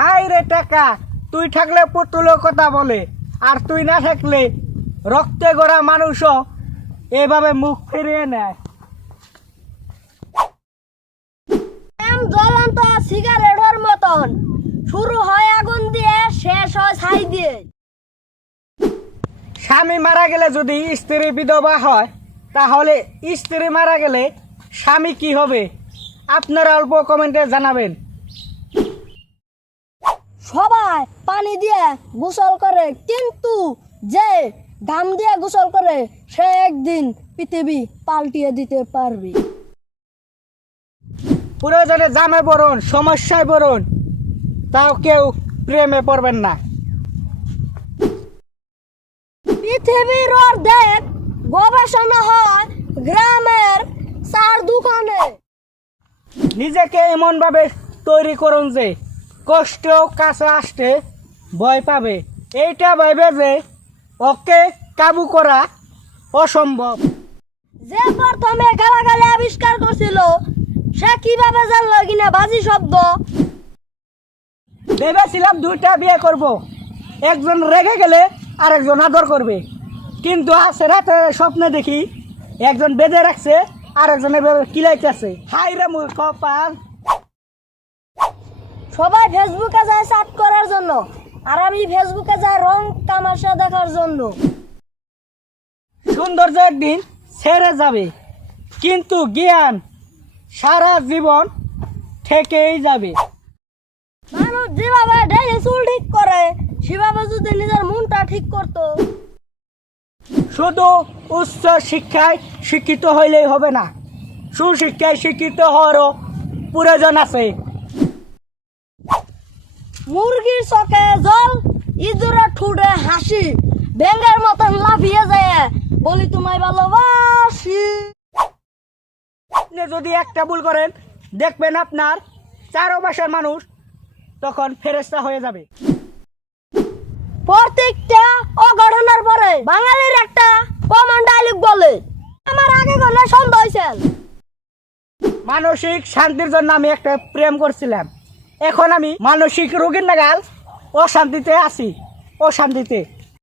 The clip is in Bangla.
হাই রে টাকা, তুই থাকলে পুতুলের কথা বলে, আর তুই না থাকলে রক্তে গড়া মানুষও এভাবে মুখ ফিরিয়ে নেয়। জ্বলন্ত সিগারেটের মতন শুরু হয় আগুন দিয়ে, শেষ হয় ছাই দিয়ে। স্বামী মারা গেলে যদি স্ত্রী বিধবা হয়, তাহলে স্ত্রী মারা গেলে স্বামী কি হবে? আপনারা অল্প কমেন্টে জানাবেন। সবাই পানি দিয়ে গোসল করে, কিন্তু যে ঘাম দিয়ে গোসল করে সে একদিন পৃথিবী পাল্টিয়ে দিতে পারবে। প্রয়োজনে জামে পড়ুন, সমস্যায় পড়ুন, তাও কেউ প্রেমে পড়বেন না। পৃথিবীর অর্ধেক গবেষণা হয় গ্রামের চার দোকানে। নিজেকে এমন ভাবে তৈরি করুন যে কষ্ট কাছে আসতে ভয় পাবে, এইটা ভাবে যে ওকে কাবু করা অসম্ভব। যে প্রথমে গালাগালি আবিষ্কার করছিল সে কিভাবে জানলো কিনা বাজি শব্দ? ভেবেছিলাম দুইটা বিয়ে করব, একজন রেগে গেলে আরেকজন আদর করবে, কিন্তু আছে রাতে স্বপ্নে দেখি একজন বেঁধে রাখছে আর একজন এভাবে কিলাইতেছে। হাই রে মুখ কপাল। সবাই ফেসবুকে যায় চ্যাট করার জন্য, আর আমি ফেসবুকে যাই রং তামাশা দেখার জন্য। সৌন্দর্য একদিন ছেড়ে যাবে, কিন্তু জ্ঞান সারা জীবন থেকেই যাবে। মানুষ যেভাবে ডেইলি চুল ঠিক করে, সেভাবে যদি নিজের মনটা ঠিক করতো। শুধু উচ্চ শিক্ষায় শিক্ষিত হইলেই হবে না, সুশিক্ষায় শিক্ষিত হওয়ারও প্রয়োজন আছে। মুরগির চোখে জল, ইঁদুরের ঠুটে হাসি, ব্যাঙের মতন লাফিয়ে যায় বলি তোমায় ভালোবাসি। আপনি যদি একটা ভুল করেন, দেখবেন আপনার চারপাশের মানুষ তখন ফেরেশতা হয়ে যাবে। প্রত্যেকটা অঘটনার পরে বাঙালির একটা কমন ডায়লগ বলে, আমার আগে গলে সন্দেহ হয়েছে। মানসিক শান্তির জন্য আমি একটা প্রেম করছিলাম, এখন আমি মানসিক রোগীর নাগাল অশান্তিতে আছি, অশান্তিতে।